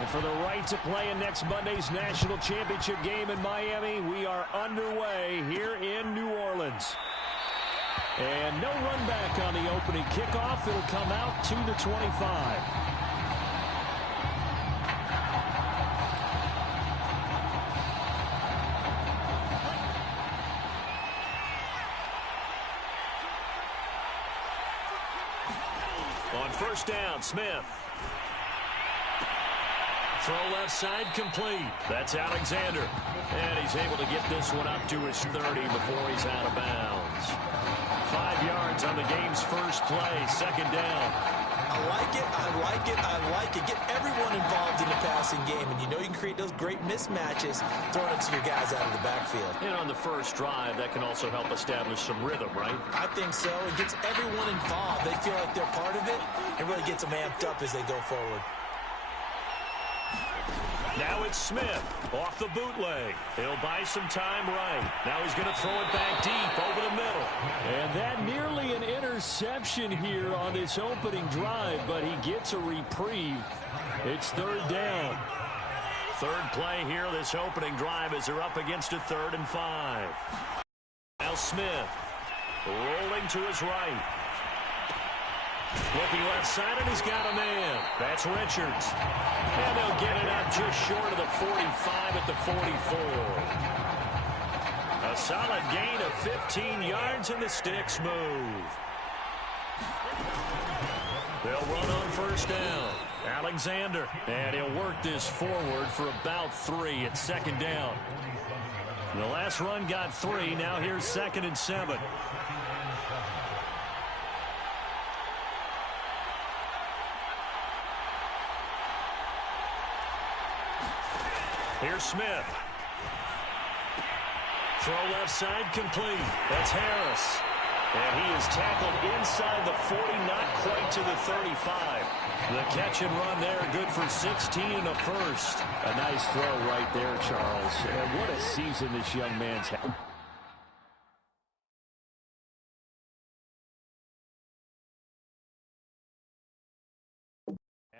And for the right to play in next Monday's national championship game in Miami, we are underway here in New Orleans. And no run back on the opening kickoff. It'll come out to the 25. On first down, Smith. Throw left side complete. That's Alexander. And he's able to get this one up to his 30 before he's out of bounds. 5 yards on the game's first play. Second down. I like it. I like it. I like it. Get everyone involved in the passing game. And you know you can create those great mismatches throwing it to your guys out of the backfield. And on the first drive, that can also help establish some rhythm, right? I think so. It gets everyone involved. They feel like they're part of it. It really gets them amped up as they go forward. Now it's Smith off the bootleg. He'll buy some time right. Now he's going to throw it back deep over the middle. And that nearly an interception here on this opening drive, but he gets a reprieve. It's third down. Third play here this opening drive as they're up against a 3rd and 5. Now Smith rolling to his right. Looking left side, and he's got a man. That's Richards. And they'll get it up just short of the 45 at the 44. A solid gain of 15 yards, and the sticks move. They'll run on first down. Alexander. And he'll work this forward for about 3 at second down. The last run got 3. Now here's 2nd and 7. Here's Smith. Throw left side complete. That's Harris. And he is tackled inside the 40, not quite to the 35. The catch and run there, good for 16 and a first. A nice throw right there, Charles. And what a season this young man's had.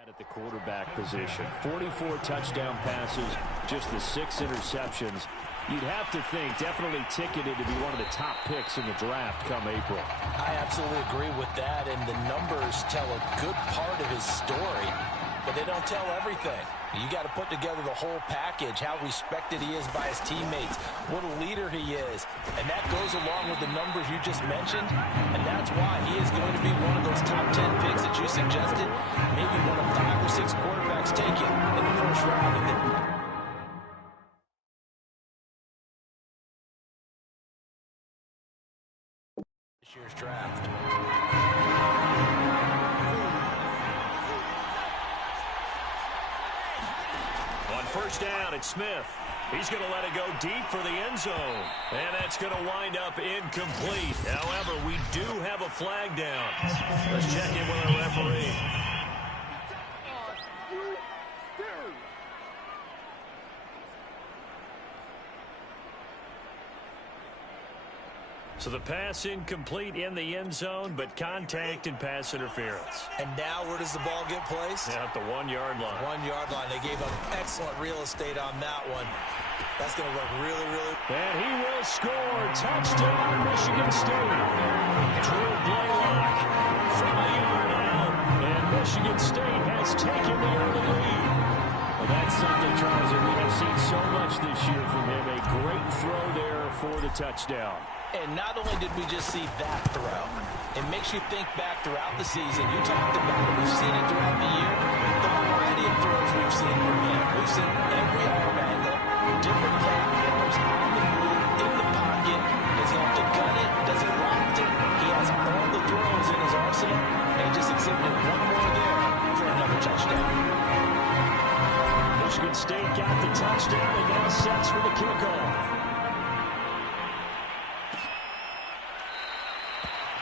At the quarterback position. 44 touchdown passes, just the 6 interceptions. You'd have to think definitely ticketed to be one of the top picks in the draft come April. I absolutely agree with that, and the numbers tell a good part of his story, but they don't tell everything. You got to put together the whole package, how respected he is by his teammates, what a leader he is, and that goes along with the numbers you just mentioned, and that's why he is going to be one of those top 10 picks that you suggested, maybe one of 5 or 6 quarterbacks taken in the first round. This year's draft. On first down, it's Smith. He's going to let it go deep for the end zone. And that's going to wind up incomplete. However, we do have a flag down. Let's check in with our referee. So the pass incomplete in the end zone, but contact and pass interference. And now where does the ball get placed? Yeah, at the 1-yard line. 1-yard line. They gave up excellent real estate on that one. That's going to look really, really... And he will score. Touchdown, Michigan State. Drew Blaylock from a yard out. And Michigan State has taken the early lead. Well, that's something, Charles, that we have seen so much this year from him. A great throw there for the touchdown. And not only did we just see that throw, it makes you think back throughout the season. You talked about it. We've seen it throughout the year. The variety of throws we've seen from him. We've seen every arm angle, different platforms, on the move, in the pocket. Does he have to gun it? Does he loft it? He has all the throws in his arsenal, and he just exhibited one more there for another touchdown. Michigan State got the touchdown and now sets for the kickoff.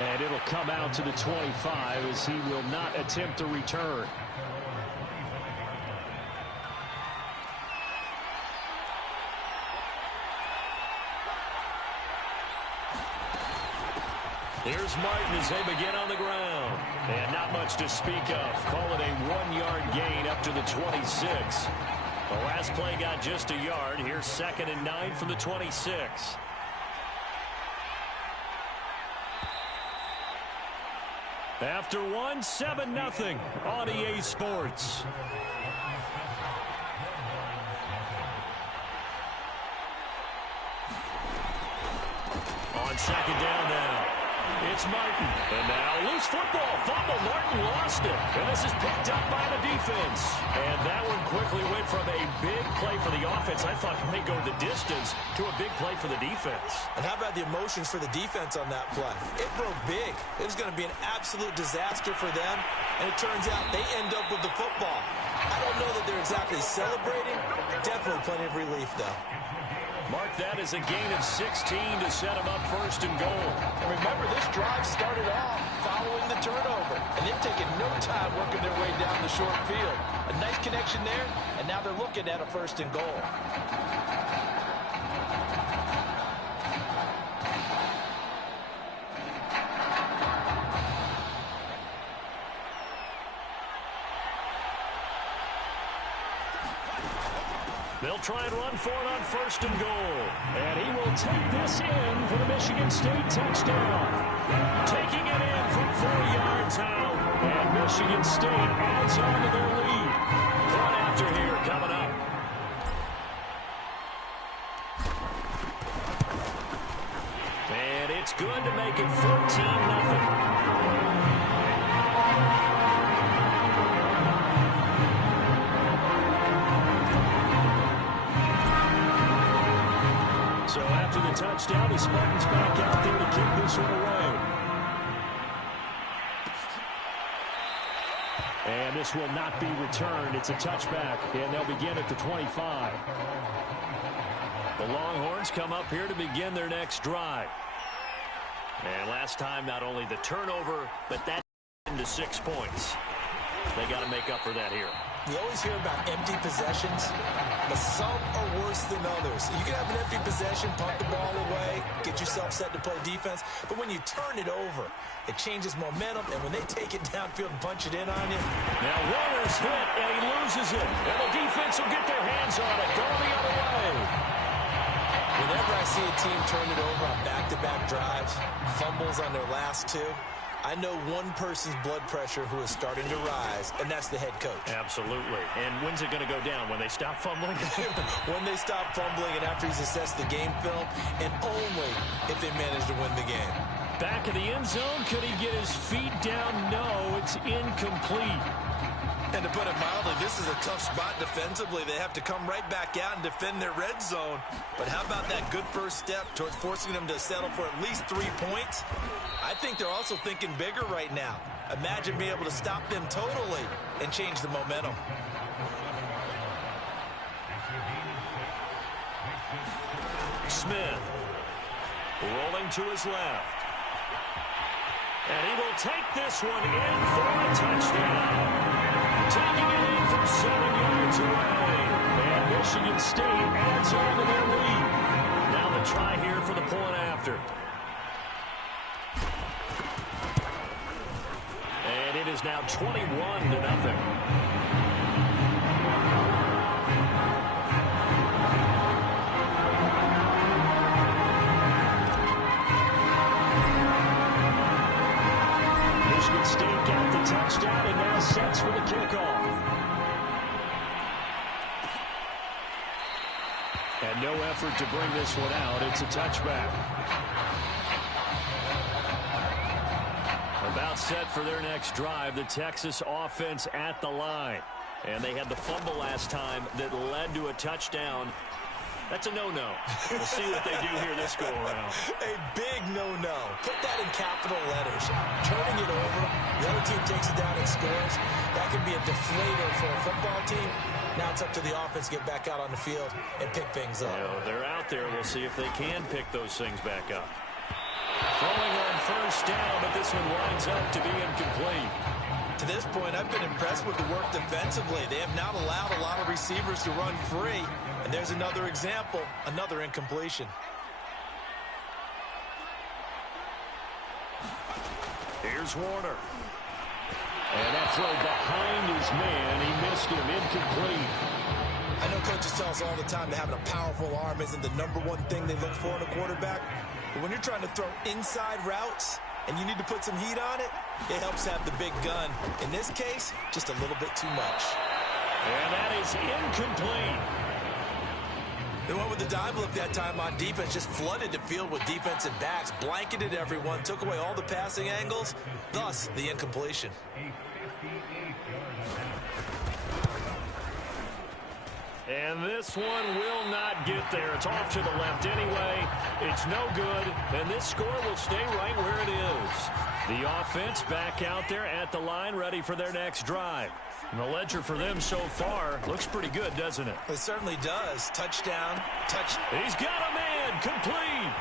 And it'll come out to the 25 as he will not attempt a return. Here's Martin as they begin on the ground. And not much to speak of. Call it a 1-yard gain up to the 26. The last play got just a yard. Here's 2nd and 9 from the 26. After 1, 7-0 on EA Sports. On 2nd down now. It's Martin. And now loose football. Fumble. Martin lost it. And this is picked up by the defense. And that one quickly went from a big play for the offense, I thought may go the distance, to a big play for the defense. And how about the emotions for the defense on that play? It broke big. It was going to be an absolute disaster for them. And it turns out they end up with the football. I don't know that they're exactly celebrating. Definitely plenty of relief, though. Mark that as a gain of 16 to set them up 1st and goal. And remember, this drive started off following the turnover. And they've taken no time working their way down the short field. A nice connection there, and now they're looking at a 1st and goal. They'll try and run for it on 1st and goal. And he will take this in for the Michigan State touchdown. Taking it in from 4 yards out. And Michigan State adds on to their lead. Point after here coming up. And it's good to make it 14-0. So after the touchdown, the Spartans back out there to kick this one away. And this will not be returned. It's a touchback, and they'll begin at the 25. The Longhorns come up here to begin their next drive. And last time, not only the turnover, but that into 6 points. They got to make up for that here. You always hear about empty possessions, but some are worse than others. You can have an empty possession, punt the ball away, get yourself set to play defense, but when you turn it over, it changes momentum, and when they take it downfield and punch it in on you. Now Warner's hit, and he loses it, and the defense will get their hands on it, going the other way. Whenever I see a team turn it over on back-to-back drives, fumbles on their last 2, I know one person's blood pressure who is starting to rise, and that's the head coach. Absolutely. And when's it going to go down? When they stop fumbling? When they stop fumbling and after he's assessed the game film, and only if they manage to win the game. Back in the end zone, could he get his feet down? No, it's incomplete. And to put it mildly, this is a tough spot defensively. They have to come right back out and defend their red zone. But how about that good first step towards forcing them to settle for at least 3 points? I think they're also thinking bigger right now. Imagine being able to stop them totally and change the momentum. Smith rolling to his left. And he will take this one in for a touchdown. Taking it in from 7 yards away. And Michigan State adds on to their lead. Now the try here for the point after. And it is now 21-0. Michigan State got the touchdown and now sets for the kickoff. And no effort to bring this one out. It's a touchback. About set for their next drive. The Texas offense at the line. And they had the fumble last time that led to a touchdown. That's a no-no. We'll see what they do here this go-around. A big no-no. Put that in capital letters. Turning it over, the other team takes it down and scores. That can be a deflator for a football team. Now it's up to the offense to get back out on the field and pick things up. You know, they're out there. We'll see if they can pick those things back up. Throwing on first down, but this one winds up to be incomplete. To this point, I've been impressed with the work defensively. They have not allowed a lot of receivers to run free. And there's another example, another incompletion. is Warner. And that throw behind his man. He missed him. Incomplete. I know coaches tell us all the time that having a powerful arm isn't the #1 thing they look for in a quarterback. But when you're trying to throw inside routes and you need to put some heat on it, it helps have the big gun. In this case, just a little bit too much. And that is incomplete. They went with the dive look that time on defense, just flooded the field with defensive backs, blanketed everyone, took away all the passing angles, thus the incompletion. And this one will not get there. It's off to the left anyway. It's no good, and this score will stay right where it is. The offense back out there at the line, ready for their next drive. And the ledger for them so far looks pretty good, doesn't it? It certainly does. Touchdown, He's got a man, complete.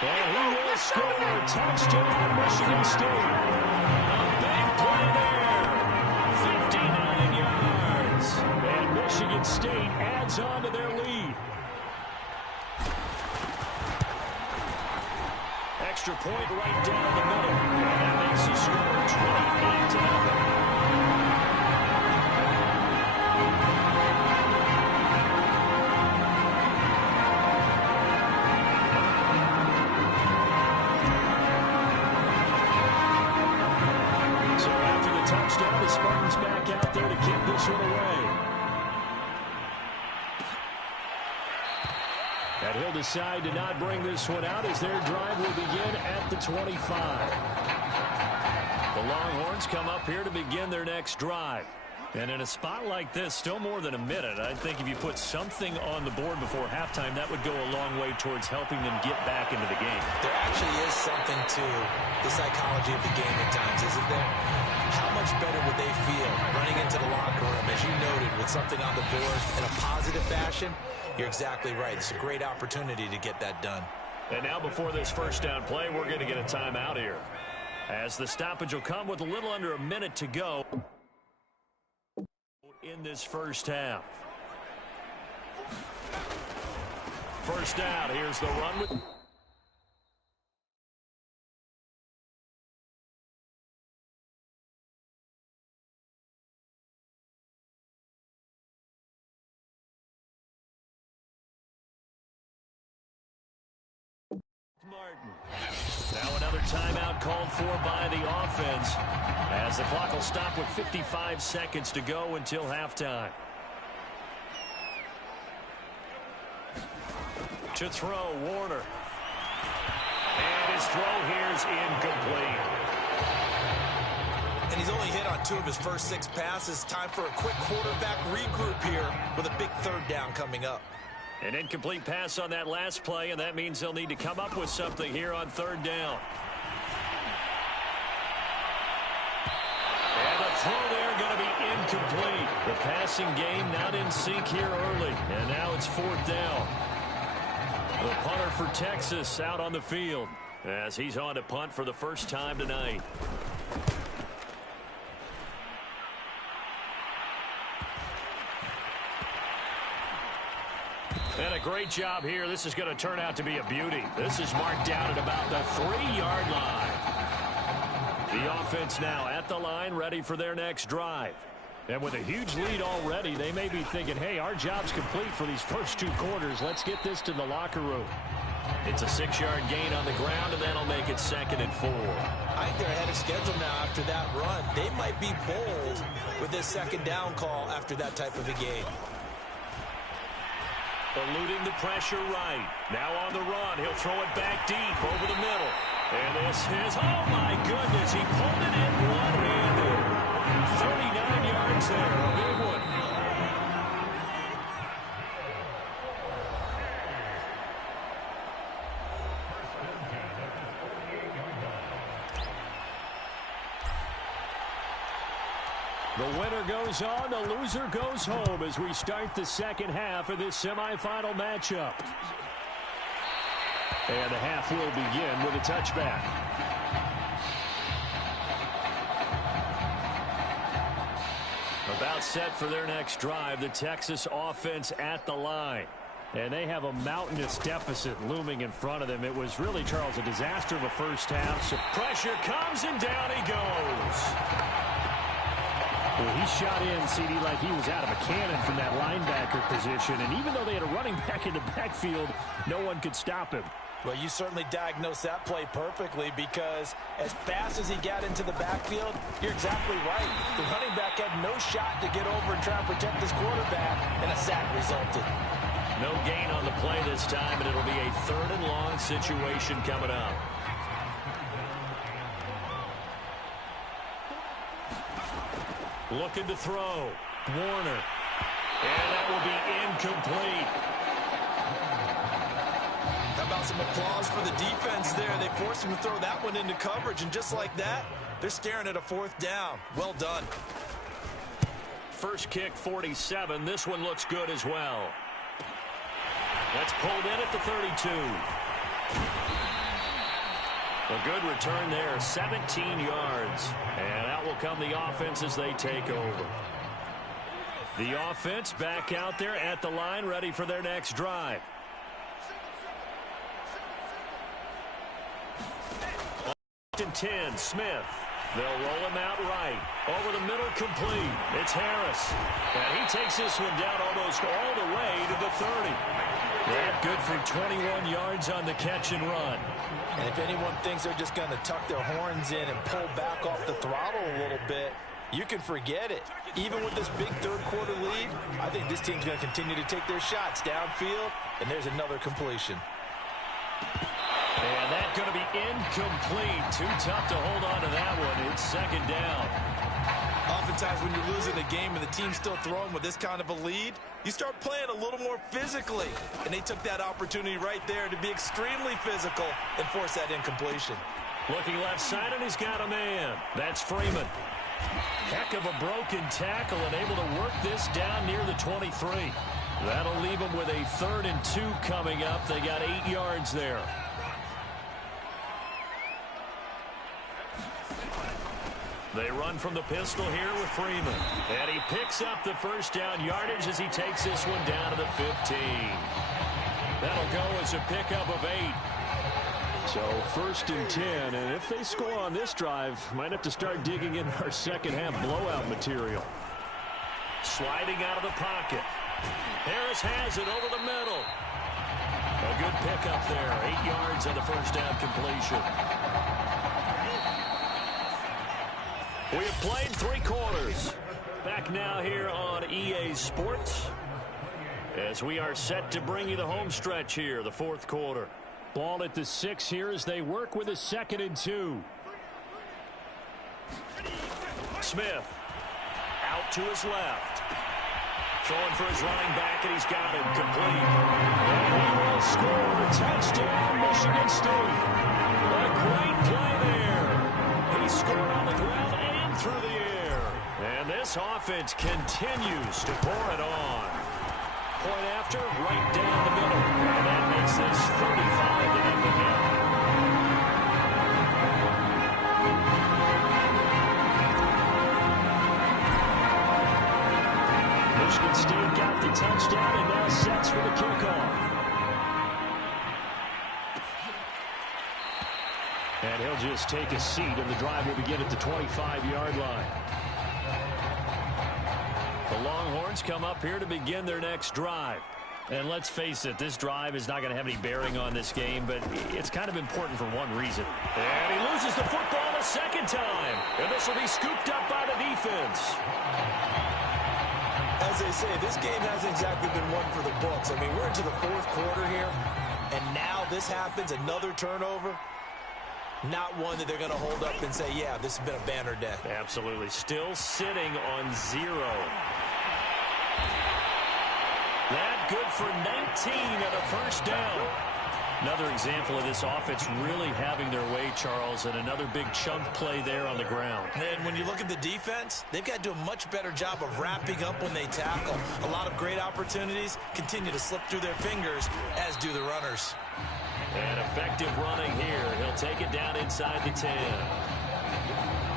And he will score. Touchdown, Michigan State. A big play there. 59 yards. And Michigan State adds on to their lead. Extra point right down the middle. And that makes the score 28-0. Touchdown, the Spartans back out there to kick this one away. And he'll decide to not bring this one out as their drive will begin at the 25. The Longhorns come up here to begin their next drive. And in a spot like this, still more than a minute, I think if you put something on the board before halftime, that would go a long way towards helping them get back into the game. There actually is something to the psychology of the game at times, isn't there? How much better would they feel running into the locker room, as you noted, with something on the board in a positive fashion? You're exactly right. It's a great opportunity to get that done. And now before this first down play, we're going to get a timeout here, as the stoppage will come with a little under a minute to go in this first half. First down, here's the run with Martin. Now another timeout called for by the offense, as the clock will stop with 55 seconds to go until halftime. To throw, Warner. And his throw here's incomplete. And he's only hit on 2 of his first 6 passes. Time for a quick quarterback regroup here with a big third down coming up. An incomplete pass on that last play, and that means they'll need to come up with something here on third down. And the throw there going to be incomplete. The passing game not in sync here early, and now it's fourth down. The punter for Texas out on the field as he's on to punt for the first time tonight. And a great job here. This is going to turn out to be a beauty. This is marked down at about the 3-yard line. The offense now at the line, ready for their next drive. And with a huge lead already, they may be thinking, hey, our job's complete for these first 2 quarters. Let's get this to the locker room. It's a 6-yard gain on the ground, and that'll make it 2nd and 4. I think they're ahead of schedule now after that run. They might be bold with this second down call after that type of a game. Eluding the pressure right. Now on the run. He'll throw it back deep over the middle. And this is, oh my goodness, he pulled it in one-handed. 39 yards there, a big one. The winner goes on, the loser goes home as we start the second half of this semifinal matchup. And the half will begin with a touchback. About set for their next drive, the Texas offense at the line. And they have a mountainous deficit looming in front of them. It was really, Charles, a disaster of a first half. So pressure comes, and down he goes. Well, he shot in, CD, like he was out of a cannon from that linebacker position. And even though they had a running back in the backfield, no one could stop him. Well, you certainly diagnosed that play perfectly, because as fast as he got into the backfield, you're exactly right. The running back had no shot to get over and try and protect his quarterback, and a sack resulted. No gain on the play this time, and it'll be a 3rd and long situation coming up. Looking to throw. Warner. And that will be incomplete. How about some applause for the defense there? They forced him to throw that one into coverage, and just like that, they're staring at a 4th down. Well done. First kick, 47. This one looks good as well. That's pulled in at the 32. A good return there, 17 yards. And out will come the offense as they take over. The offense back out there at the line, ready for their next drive. On 10, Smith. They'll roll him out right. Over the middle, complete. It's Harris. And he takes this one down almost all the way to the 30. That good for 21 yards on the catch and run. And if anyone thinks they're just going to tuck their horns in and pull back off the throttle a little bit, you can forget it. Even with this big 3rd quarter lead, I think this team's going to continue to take their shots downfield, and there's another completion. And that's going to be incomplete. Too tough to hold on to that one. It's 2nd down. Oftentimes when you're losing a game and the team's still throwing with this kind of a lead, you start playing a little more physically. And they took that opportunity right there to be extremely physical and force that incompletion. Looking left side, and he's got a man. That's Freeman. Heck of a broken tackle, and able to work this down near the 23. That'll leave them with a 3rd and 2 coming up. They got 8 yards there. They run from the pistol here with Freeman. And he picks up the first down yardage as he takes this one down to the 15. That'll go as a pickup of 8. So 1st and 10, and if they score on this drive, might have to start digging in our second half blowout material. Sliding out of the pocket. Harris has it over the middle. A good pickup there. 8 yards on the first down completion. We have played 3 quarters. Back now here on EA Sports, as we are set to bring you the home stretch here, the 4th quarter. Ball at the 6 here as they work with a 2nd and 2. Smith out to his left. Throwing for his running back, and he's got him complete. And he will score. Touchdown, Michigan State. A great play there. He scored on the ground and through the air. And this offense continues to pour it on. Point after, right down the middle. And that makes this 35-0 now. Michigan State got the touchdown and now sets for the kickoff. And he'll just take a seat, and the drive will begin at the 25-yard line. The Longhorns come up here to begin their next drive. And let's face it, this drive is not going to have any bearing on this game, but it's kind of important for one reason. And he loses the football a 2nd time. And this will be scooped up by the defense. As they say, this game hasn't exactly been one for the books. I mean, we're into the 4th quarter here, and now this happens, another turnover. Not one that they're going to hold up and say, yeah, this has been a banner day. Absolutely. Still sitting on 0. That good for 19 and a first down. Another example of this offense really having their way, Charles, and another big chunk play there on the ground. And when you look at the defense, they've got to do a much better job of wrapping up when they tackle. A lot of great opportunities continue to slip through their fingers, as do the runners. And effective running here. He'll take it down inside the 10.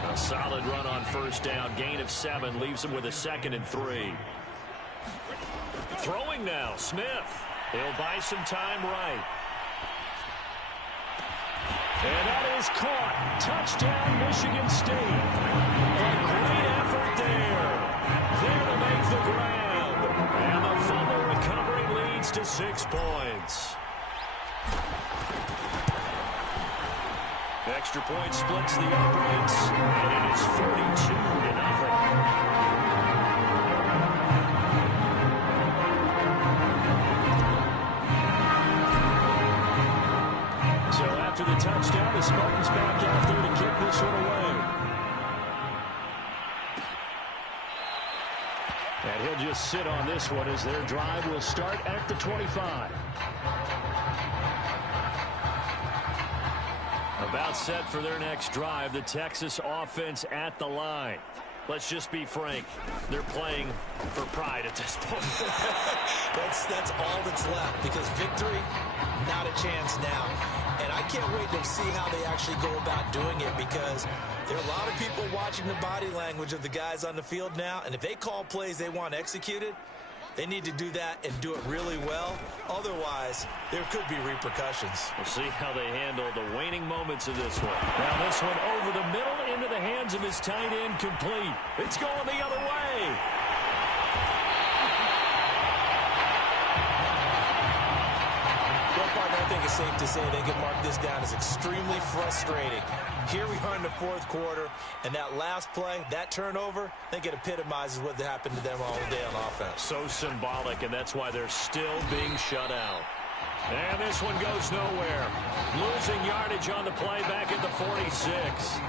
A solid run on first down. Gain of 7 leaves him with a 2nd and 3. Throwing now, Smith. He'll buy some time right. And that is caught. Touchdown, Michigan State. A great effort there. There to make the grab. And the fumble recovery leads to 6 points. Extra point splits the opponents, and it is 42-0. So after the touchdown, the Spartans back out there to kick this one away. And he'll just sit on this one as their drive will start at the 25. About set for their next drive, the Texas offense at the line. Let's just be frank. They're playing for pride at this point. That's all that's left, because victory, not a chance now. And I can't wait to see how they actually go about doing it, because there are a lot of people watching the body language of the guys on the field now, and if they call plays they want executed, they need to do that and do it really well. Otherwise, there could be repercussions. We'll see how they handle the waning moments of this one. Now this one over the middle into the hands of his tight end, complete. It's going the other way. I think it's safe to say they can mark this down as extremely frustrating. Here we are in the fourth quarter, and that last play, that turnover, I think it epitomizes what happened to them all day on offense. So symbolic, and that's why they're still being shut out. And this one goes nowhere. Losing yardage on the play back at the 46.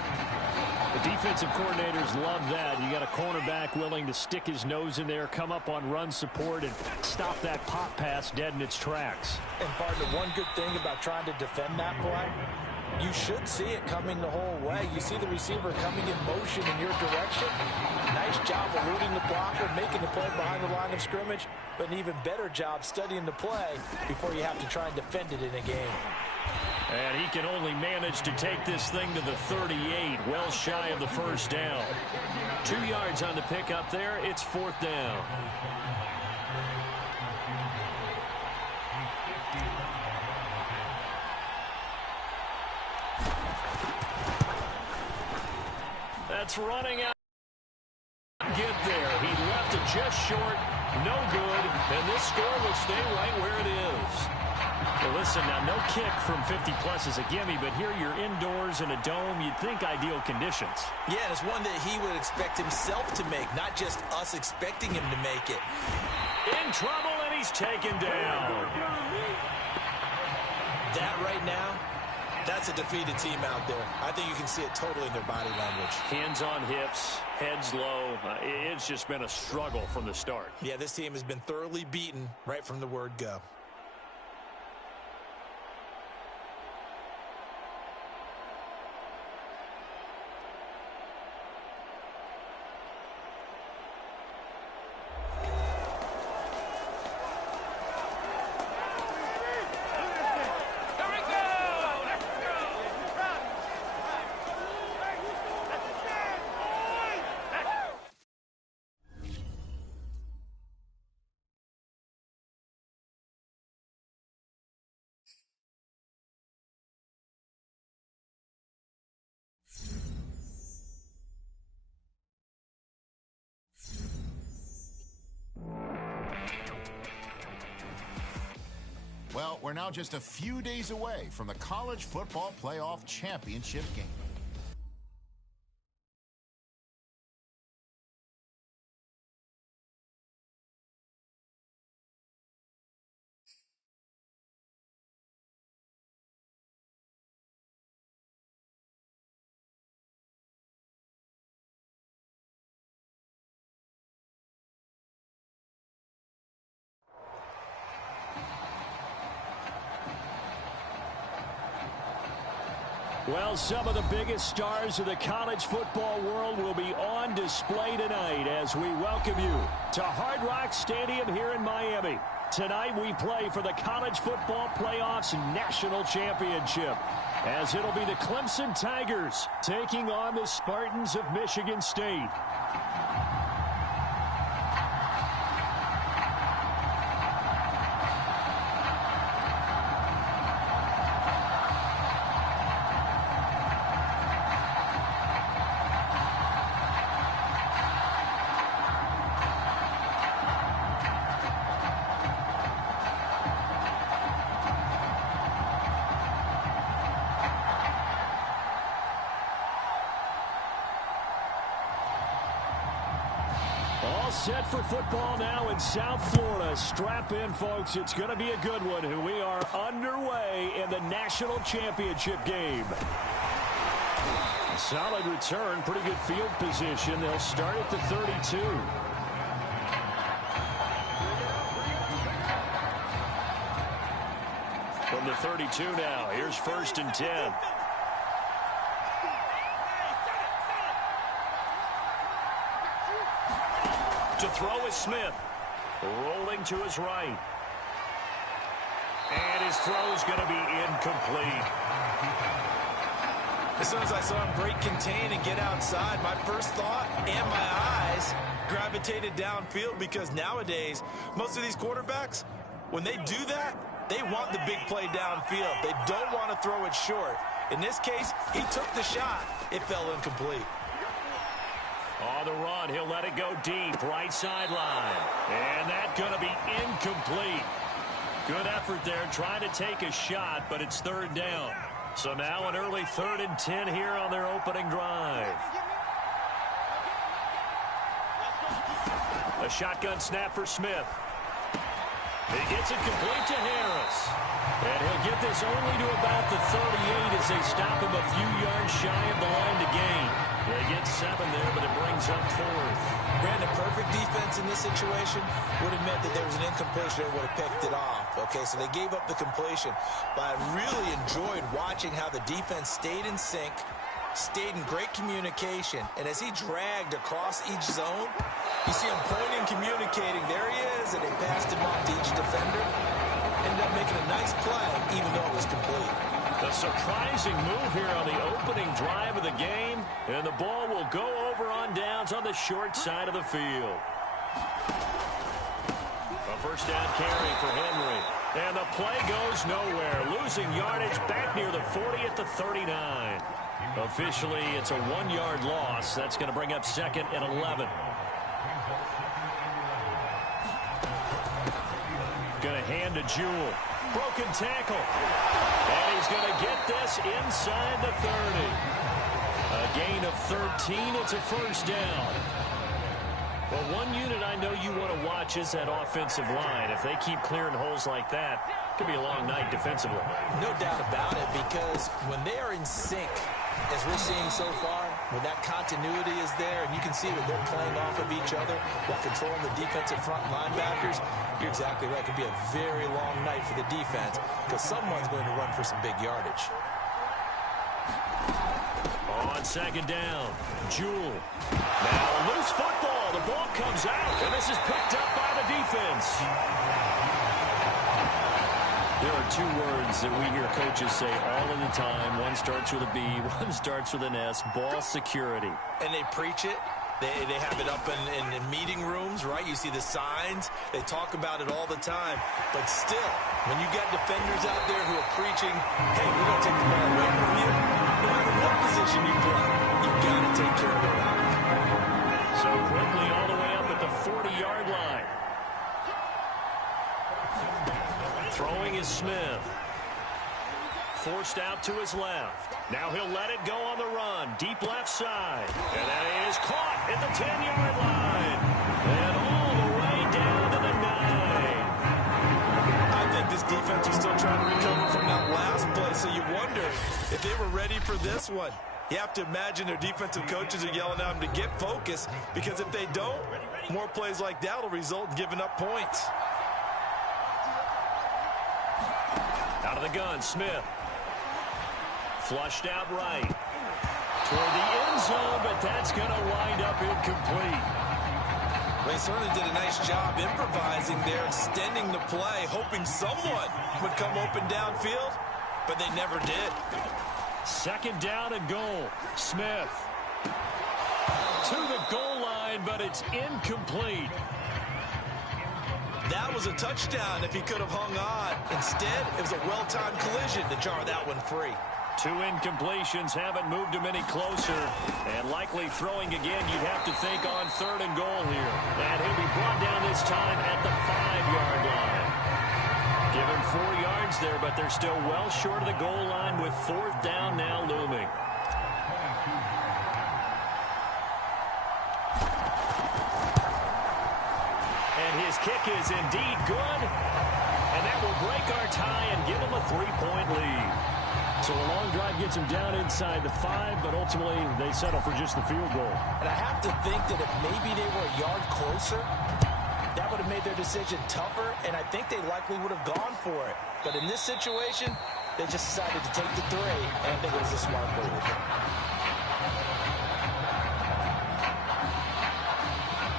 The defensive coordinators love that. You got a cornerback willing to stick his nose in there, come up on run support, and stop that pop pass dead in its tracks. And, partner, one good thing about trying to defend that play, you should see it coming the whole way. You see the receiver coming in motion in your direction. Nice job eluding the blocker, making the play behind the line of scrimmage, but an even better job studying the play before you have to try and defend it in a game. And he can only manage to take this thing to the 38, well shy of the first down. 2 yards on the pickup there. It's 4th down. That's running out. Get there. He left it just short. No good. And this score will stay right where it is. Well, listen, now no kick from 50-plus is a gimme, but here you're indoors in a dome. You'd think ideal conditions. Yeah, and it's one that he would expect himself to make, not just us expecting him to make it. In trouble, and he's taken down. That right now, that's a defeated team out there. I think you can see it totally in their body language. Hands on hips, heads low. It's just been a struggle from the start. Yeah, this team has been thoroughly beaten right from the word go. Well, we're now just a few days away from the College Football Playoff Championship game. Well, some of the biggest stars of the college football world will be on display tonight as we welcome you to Hard Rock Stadium here in Miami. Tonight we play for the College Football Playoffs National Championship, as it'll be the Clemson Tigers taking on the Spartans of Michigan State. All set for football now in South Florida. Strap in, folks. It's going to be a good one. We are underway in the national championship game. Solid return, pretty good field position. They'll start at the 32. From the 32 now, here's 1st and 10. To throw is Smith. Rolling to his right. And his throw's going to be incomplete. As soon as I saw him break contain and get outside, my first thought and my eyes gravitated downfield, because nowadays, most of these quarterbacks, when they do that, they want the big play downfield. They don't want to throw it short. In this case, he took the shot. It fell incomplete. On the run, he'll let it go deep, right sideline. And that's going to be incomplete. Good effort there, trying to take a shot, but it's 3rd down. So now an early 3rd and 10 here on their opening drive. A shotgun snap for Smith. He gets it complete to Harris. And he'll get this only to about the 38 as they stop him a few yards shy of the line to gain. They get 7 there, but it brings up 4th. Brandon, perfect defense in this situation would have meant that there was an incompletion. They would have picked it off. Okay, so they gave up the completion. But I really enjoyed watching how the defense stayed in sync, stayed in great communication. And as he dragged across each zone, you see him pointing, communicating. There he is, and they passed him off to each defender. Ended up making a nice play, even though it was complete. A surprising move here on the opening drive of the game, and the ball will go over on downs on the short side of the field. A first down carry for Henry, and the play goes nowhere. Losing yardage back near the 40 at the 39. Officially, it's a 1-yard loss. That's going to bring up 2nd and 11. Going to hand to Jewell. Broken tackle. And he's going to get this inside the 30. A gain of 13. It's a first down. Well, one unit I know you want to watch is that offensive line. If they keep clearing holes like that, it could be a long night defensively. No doubt about it, because when they are in sync, as we're seeing so far, when that continuity is there and you can see that they're playing off of each other while controlling the defensive front linebackers, you're exactly right. It could be a very long night for the defense because someone's going to run for some big yardage. On 2nd down, Jewell. Now a loose football. The ball comes out, and this is picked up by the defense. There are 2 words that we hear coaches say all of the time. One starts with a B, one starts with an S. Ball security. And they preach it. They have it up in meeting rooms, right? You see the signs. They talk about it all the time. But still, when you got defenders out there who are preaching, hey, we're going to take the ball away from you, no matter what position you play, you've got to take care of the rock. So quickly all the way up at the 40-yard line. Throwing is Smith. Forced out to his left. Now he'll let it go on the run. Deep left side. And that is caught at the 10-yard line. And all the way down to the 9. I think this defense is still trying to recover from that last play, so you wonder if they were ready for this one. You have to imagine their defensive coaches are yelling at them to get focused, because if they don't, more plays like that will result in giving up points. Out of the gun, Smith. Flushed out right. Toward the end zone, but that's going to wind up incomplete. They certainly did a nice job improvising there, extending the play, hoping someone would come open downfield, but they never did. 2nd down and goal. Smith to the goal line, but it's incomplete. That was a touchdown if he could have hung on. Instead, it was a well-timed collision to jar that one free. 2 incompletions haven't moved him any closer. And likely throwing again, you'd have to think on 3rd and goal here. And he'll be brought down this time at the 5-yard line. Give him 4 yards there, but they're still well short of the goal line with 4th down now looming. His kick is indeed good. And that will break our tie and give him a 3-point lead. So a long drive gets him down inside the 5, but ultimately they settle for just the field goal. And I have to think that if maybe they were a yard closer, that would have made their decision tougher, and I think they likely would have gone for it. But in this situation, they just decided to take the 3, and I think it was a smart move.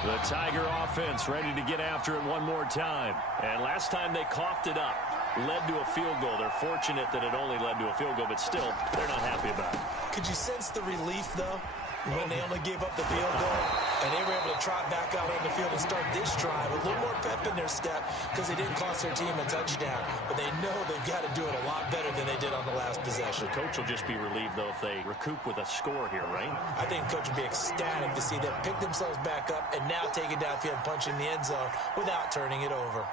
The Tiger offense ready to get after it one more time. And last time they coughed it up, led to a field goal. They're fortunate that it only led to a field goal, but still, they're not happy about it. Could you sense the relief, though, when they only gave up the field goal and they were able to trot back out on the field and start this drive with a little more pep in their step because they didn't cost their team a touchdown. But they know they've got to do it a lot better than they did on the last possession. The coach will just be relieved, though, if they recoup with a score here, right? I think the coach will be ecstatic to see them pick themselves back up and now take it downfield and punch in the end zone without turning it over.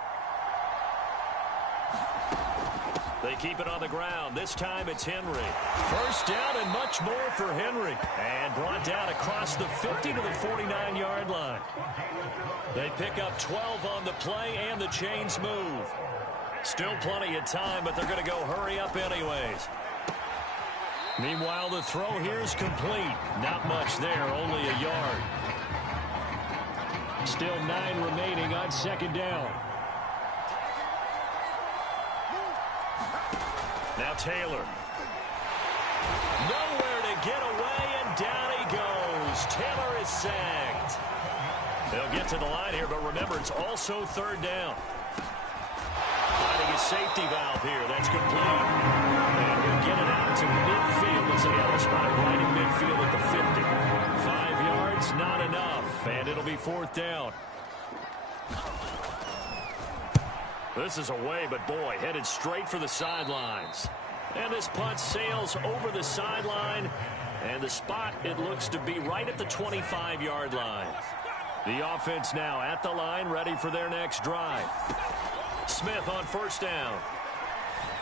They keep it on the ground. This time it's Henry. First down and much more for Henry. And brought down across the 50 to the 49-yard line. They pick up 12 on the play, and the chains move. Still plenty of time, but they're going to go hurry up anyways. Meanwhile, the throw here is complete. Not much there, only a yard. Still 9 remaining on second down. Now Taylor. Nowhere to get away, and down he goes. Taylor is sacked. They'll get to the line here, but remember, it's also third down. Finding a safety valve here. That's complete. And he'll get it out to midfield. Let's see how they spot it right in midfield at the 50. 5 yards, not enough. And it'll be fourth down. This is away, but boy, headed straight for the sidelines. And this punt sails over the sideline. And the spot, it looks to be right at the 25-yard line. The offense now at the line, ready for their next drive. Smith on first down.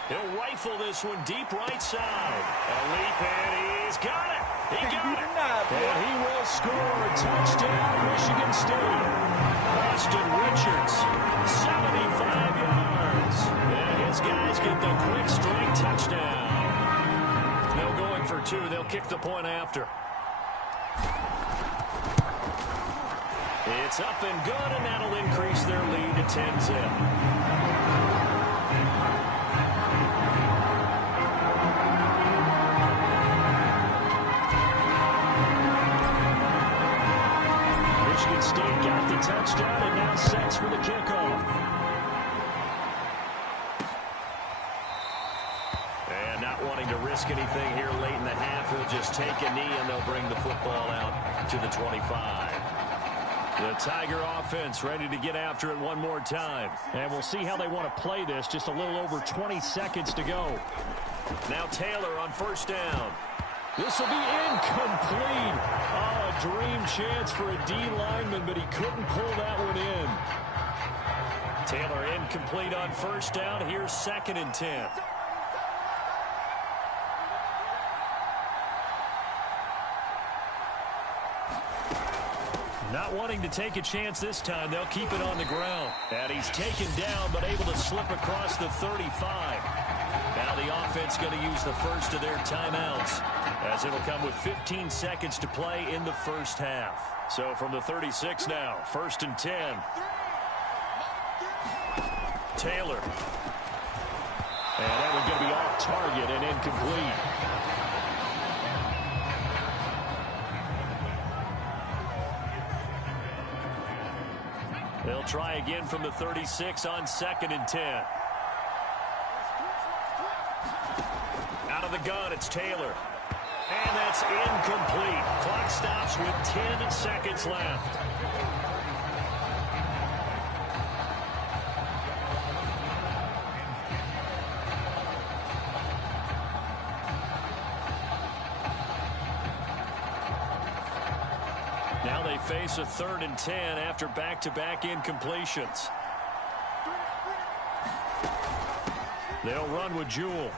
He'll rifle this one deep right side. A leap, and he's got it. He got it. And he will score. Touchdown, Michigan State. Austin Richards, 75 yards. And his guys get the quick strike touchdown. No going for 2. They'll kick the point after. It's up and good, and that'll increase their lead to 10-10. Michigan State got the touchdown and now sets for the kickoff. And not wanting to risk anything here late in the half, he'll just take a knee and they'll bring the football out to the 25. The Tiger offense ready to get after it one more time. And we'll see how they want to play this. Just a little over 20 seconds to go. Now Taylor on first down. This will be incomplete. Oh, a dream chance for a D lineman, but he couldn't pull that one in. Taylor incomplete on first down. Here's 2nd and 10. Not wanting to take a chance this time, they'll keep it on the ground. And he's taken down, but able to slip across the 35. Now the offense going to use the first of their timeouts, as it'll come with 15 seconds to play in the first half. So from the 36 now, 1st and 10. Taylor. And that one's going to be off target and incomplete. They'll try again from the 36 on 2nd and 10. Out of the gun, it's Taylor. And that's incomplete. Clock stops with 10 seconds left. Now they face a 3rd and 10 after back-to-back incompletions. They'll run with Jewell.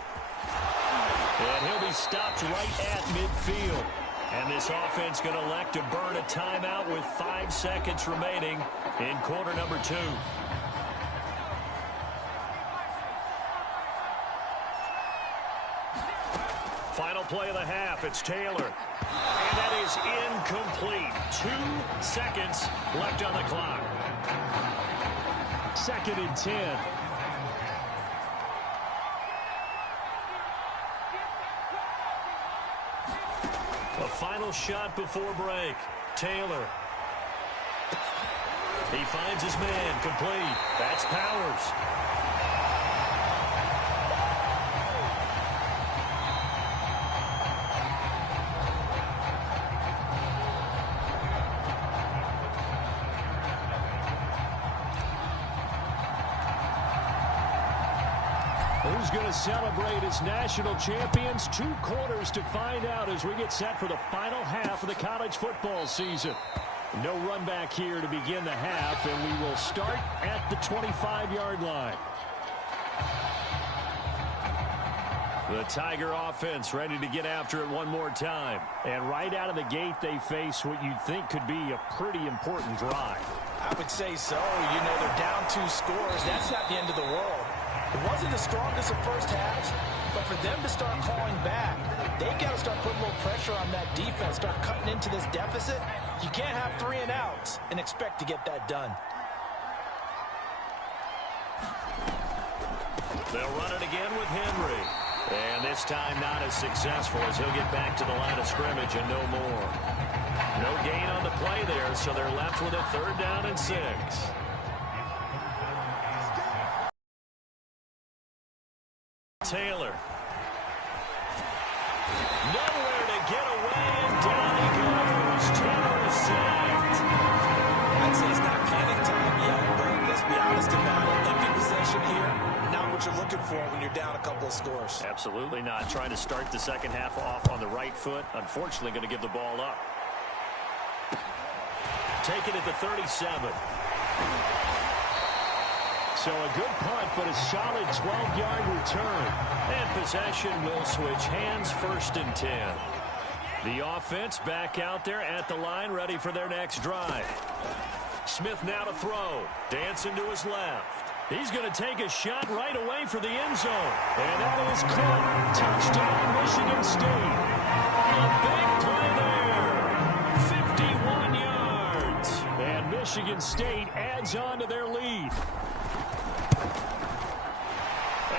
And he'll be stopped right at midfield. And this offense going to elect to burn a timeout with 5 seconds remaining in quarter number 2. Final play of the half. It's Taylor. And that is incomplete. 2 seconds left on the clock. 2nd and 10. A final shot before break. Taylor. He finds his man. Complete. That's Powers. Who's going to celebrate as national champions? 2 quarters to find out as we get set for the final half of the college football season. No run back here to begin the half, and we will start at the 25-yard line. The Tiger offense ready to get after it one more time. And right out of the gate, they face what you'd think could be a pretty important drive. I would say so. You know, they're down 2 scores. That's not the end of the world. It wasn't the strongest of first halves, but for them to start calling back, they've got to start putting a little pressure on that defense, start cutting into this deficit. You can't have 3 and outs and expect to get that done. They'll run it again with Henry. And this time not as successful as he'll get back to the line of scrimmage and no more. No gain on the play there, so they're left with a 3rd down and 6. Taylor. Nowhere to get away, and down he goes. Taylor is sacked. I'd say it's not panic time yet, but let's be honest about it. Empty possession here, not what you're looking for when you're down a couple of scores. Absolutely not. Trying to start the second half off on the right foot. Unfortunately, going to give the ball up. Taken at the 37. So a good punt, but a solid 12-yard return. And possession will switch hands, 1st and 10. The offense back out there at the line, ready for their next drive. Smith now to throw. Dancing to his left. He's going to take a shot right away for the end zone. And that is caught. Touchdown, Michigan State. A big play there. 51 yards. And Michigan State adds on to their lead.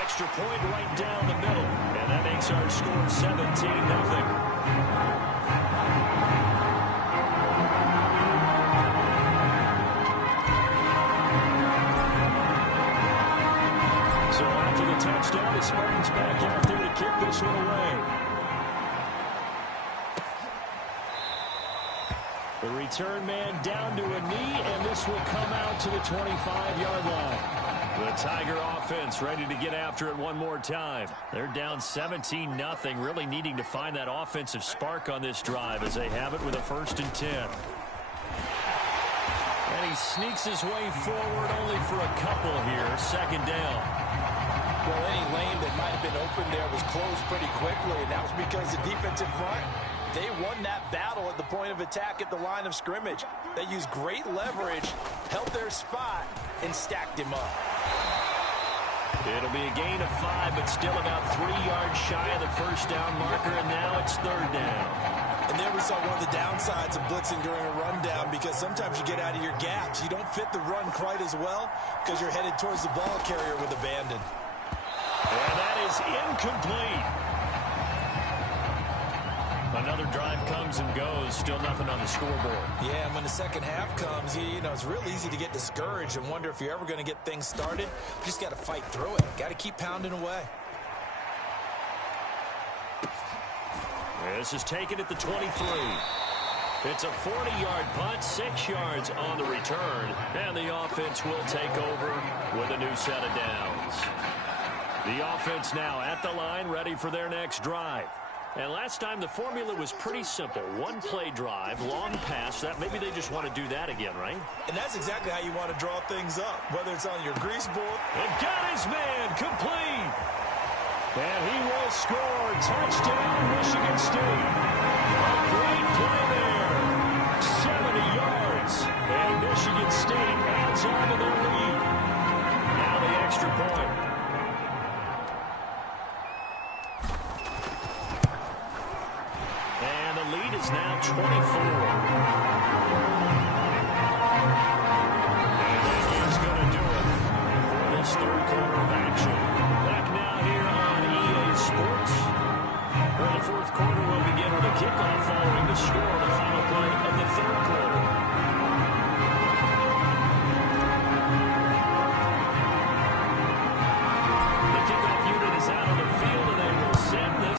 Extra point right down the middle. And that makes our score 17-0. So after the touchdown, the Spartans back out there to kick this one away. The return man down to a knee, and this will come out to the 25-yard line. The Tiger offense ready to get after it one more time. They're down 17-0, really needing to find that offensive spark on this drive as they have it with a 1st and 10. And he sneaks his way forward only for a couple here. 2nd down. Well, any lane that might have been open there was closed pretty quickly, and that was because the defensive front, they won that battle at the point of attack at the line of scrimmage. They used great leverage, held their spot, and stacked him up. It'll be a gain of 5, but still about 3 yards shy of the 1st down marker, and now it's 3rd down. And there we saw one of the downsides of blitzing during a rundown, because sometimes you get out of your gaps. You don't fit the run quite as well because you're headed towards the ball carrier with abandon. And that is incomplete. Another drive comes and goes. Still nothing on the scoreboard. Yeah, and when the second half comes, you know, it's real easy to get discouraged and wonder if you're ever going to get things started. You just got to fight through it. Got to keep pounding away. This is taken at the 23. It's a 40-yard punt, 6 yards on the return. And the offense will take over with a new set of downs. The offense now at the line, ready for their next drive. And last time the formula was pretty simple. 1-play drive, long pass. That maybe they just want to do that again, right? And that's exactly how you want to draw things up, whether it's on your grease board. And got his man complete. And he will score. Touchdown, Michigan State. A great play there. 70 yards. And Michigan State adds on to their lead. Now the extra point. And the lead is now 24. Third quarter of action. Back now here on EA Sports. Well, the fourth quarter will begin with a kickoff following the score of the final play of the third quarter. The kickoff unit is out on the field, and they will send this.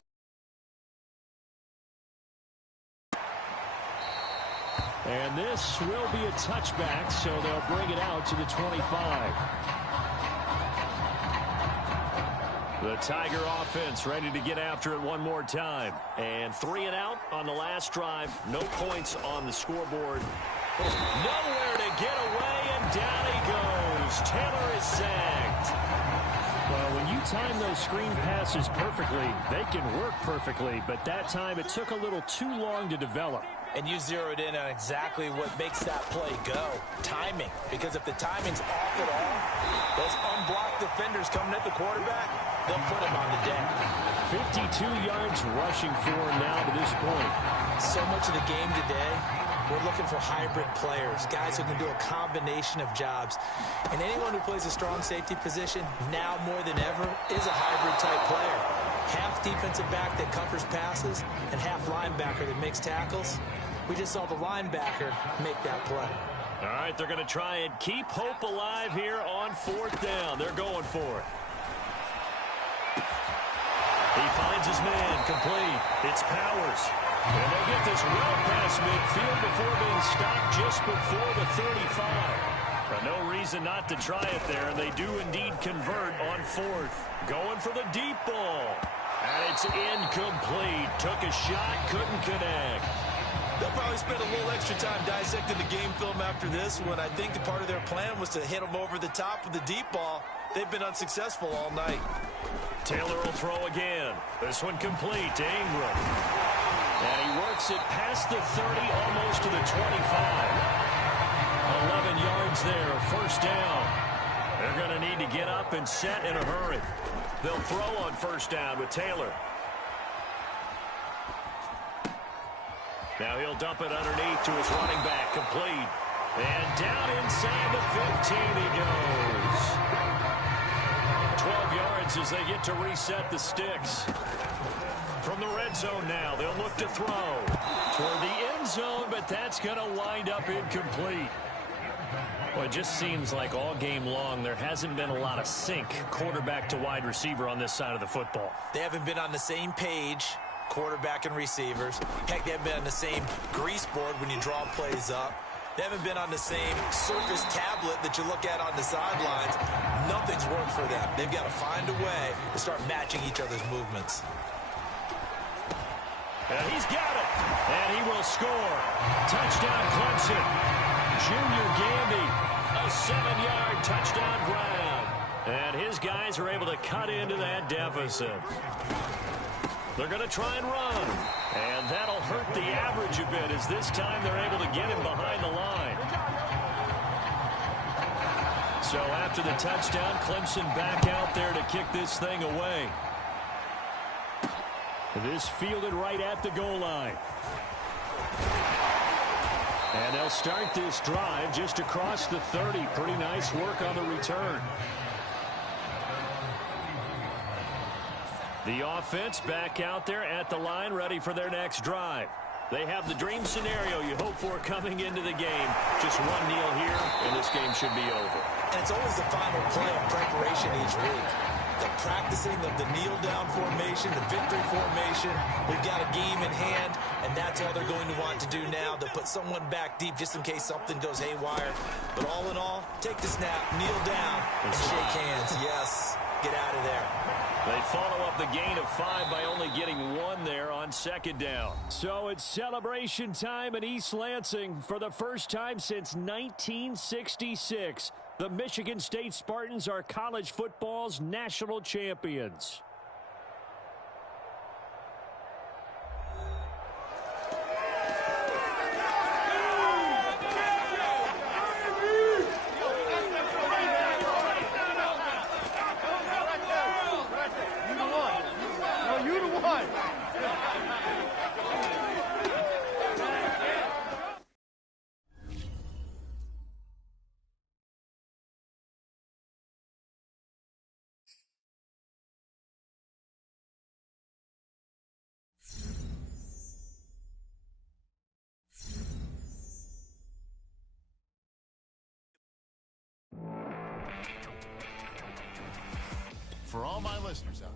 And this will be a touchback, so they'll bring it out to the 25. The Tiger offense ready to get after it one more time. And 3 and out on the last drive. No points on the scoreboard. Nowhere to get away, and down he goes. Taylor is sacked. Well, when you time those screen passes perfectly, they can work perfectly. But that time it took a little too long to develop. And you zeroed in on exactly what makes that play go. Timing. Because if the timing's off at all, those unblocked defenders coming at the quarterback, they'll put him on the deck. 52 yards rushing for him now to this point. So much of the game today, we're looking for hybrid players, guys who can do a combination of jobs. And anyone who plays a strong safety position, now more than ever, is a hybrid-type player. Half defensive back that covers passes and half linebacker that makes tackles. We just saw the linebacker make that play. All right, they're going to try and keep hope alive here on fourth down. They're going for it. He finds his man, complete. It's Powers. And they'll get this well past midfield before being stopped just before the 35. But no reason not to try it there, and they do indeed convert on fourth. Going for the deep ball. And it's incomplete. Took a shot, couldn't connect. They'll probably spend a little extra time dissecting the game film after this one. I think part of their plan was to hit them over the top with the deep ball. They've been unsuccessful all night. Taylor will throw again. This one complete to Ingram. And he works it past the 30, almost to the 25. 11 yards there, first down. They're going to need to get up and set in a hurry. They'll throw on first down with Taylor. Now he'll dump it underneath to his running back, complete. And down inside the 15 he goes. 12 yards as they get to reset the sticks. From the red zone now, they'll look to throw toward the end zone, but that's going to wind up incomplete. Well, it just seems like all game long there hasn't been a lot of sync quarterback to wide receiver on this side of the football. They haven't been on the same page, quarterback and receivers. Heck, they haven't been on the same grease board when you draw plays up. They haven't been on the same Surface tablet that you look at on the sidelines. Nothing's worked for them. They've got to find a way to start matching each other's movements. And he's got it. And he will score. Touchdown Clemson. Junior Gamby, a 7-yard touchdown grab. And his guys are able to cut into that deficit. They're going to try and run. And that'll hurt the average a bit as this time they're able to get him behind the line. So after the touchdown, Clemson back out there to kick this thing away. This fielded right at the goal line. And they'll start this drive just across the 30. Pretty nice work on the return. The offense back out there at the line, ready for their next drive. They have the dream scenario you hope for coming into the game. Just one kneel here, and this game should be over. And it's always the final play of preparation each week. The practicing of the kneel-down formation, the victory formation. We've got a game in hand, and that's all they're going to want to do now, to put someone back deep just in case something goes haywire. But all in all, take the snap, kneel down, and shake hands. Yes, get out of there. They follow up the gain of 5 by only getting 1 there on second down. So it's celebration time in East Lansing for the first time since 1966. The Michigan State Spartans are college football's national champions. For all my listeners out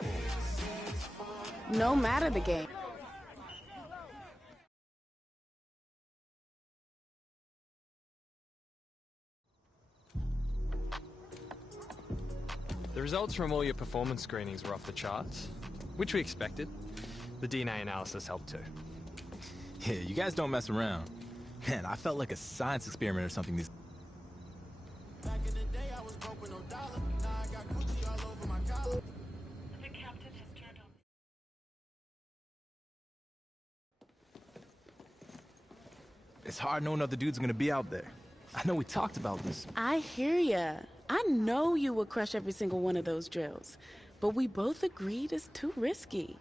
there. No matter the game. The results from all your performance screenings were off the charts, which we expected. The DNA analysis helped too. Yeah, you guys don't mess around. Man, I felt like a science experiment or something. Back in the day, I was broke with no dollar. Now I got Gucci all over my collar. The captain has turned on. It's hard knowing other dudes are gonna be out there. I know we talked about this. I hear ya. I know you would crush every single one of those drills, but we both agreed it's too risky.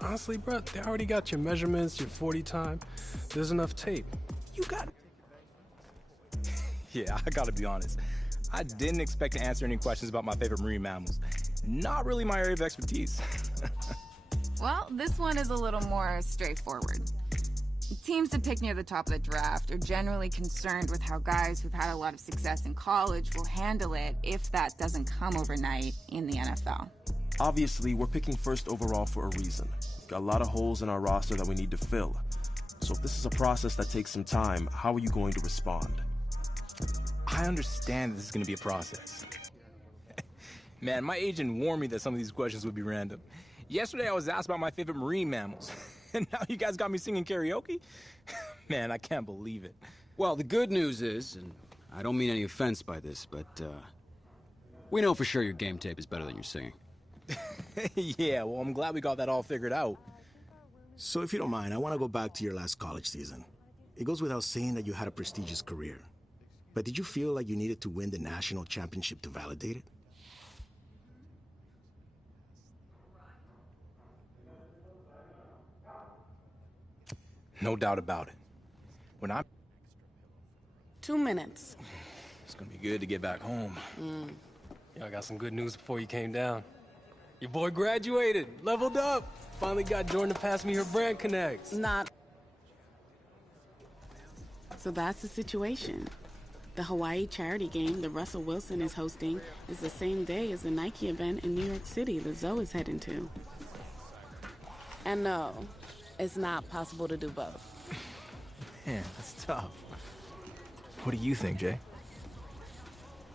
Honestly, bro, they already got your measurements, your 40 time. There's enough tape. You got it. Yeah, I gotta be honest. I didn't expect to answer any questions about my favorite marine mammals. Not really my area of expertise. Well, this one is a little more straightforward. Teams that pick near the top of the draft are generally concerned with how guys who've had a lot of success in college will handle it if that doesn't come overnight in the NFL. Obviously, we're picking first overall for a reason. We've got a lot of holes in our roster that we need to fill. So if this is a process that takes some time, how are you going to respond? I understand this is gonna be a process. Man, my agent warned me that some of these questions would be random. Yesterday I was asked about my favorite marine mammals. And now you guys got me singing karaoke? Man, I can't believe it. Well, the good news is, and I don't mean any offense by this, but we know for sure your game tape is better than your singing. Yeah, well, I'm glad we got that all figured out. So if you don't mind, I want to go back to your last college season. It goes without saying that you had a prestigious career. But did you feel like you needed to win the national championship to validate it? No doubt about it. When I'm... 2 minutes. It's gonna be good to get back home. Yo, I got some good news before you came down. Your boy graduated, leveled up. Finally got Jordan to pass me her brand connects. Not. So that's the situation. The Hawaii charity game that Russell Wilson is hosting is the same day as the Nike event in New York City that Zoe is heading to. And no, it's not possible to do both. Man, that's tough. What do you think, Jay?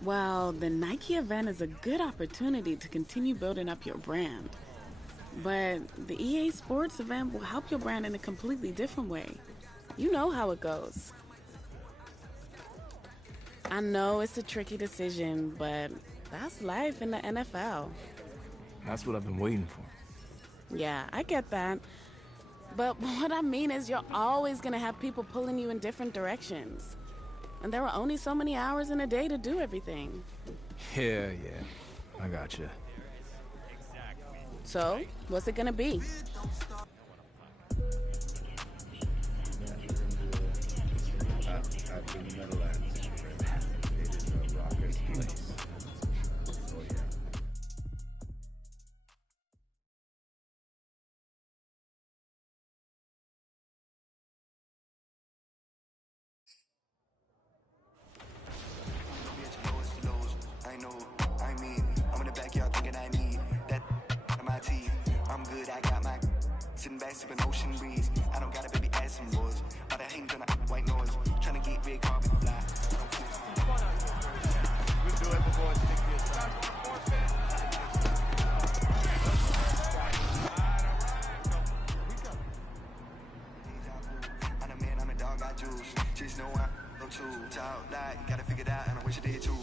Well, the Nike event is a good opportunity to continue building up your brand. But the EA Sports event will help your brand in a completely different way. You know how it goes. I know it's a tricky decision, but that's life in the NFL. That's what I've been waiting for. Yeah, I get that. But what I mean is you're always going to have people pulling you in different directions. And there are only so many hours in a day to do everything. Yeah, I gotcha. So, what's it going to be? Sitting back, sipping ocean breeze. I don't got a baby ass some boys. All that hating gonna white noise. Trying to get red carpet fly. We'll do it before it's 6 years time. I'm a man, I'm a dog, I juice. Just know I go too. Talk like, gotta figure it out, and I wish I did too.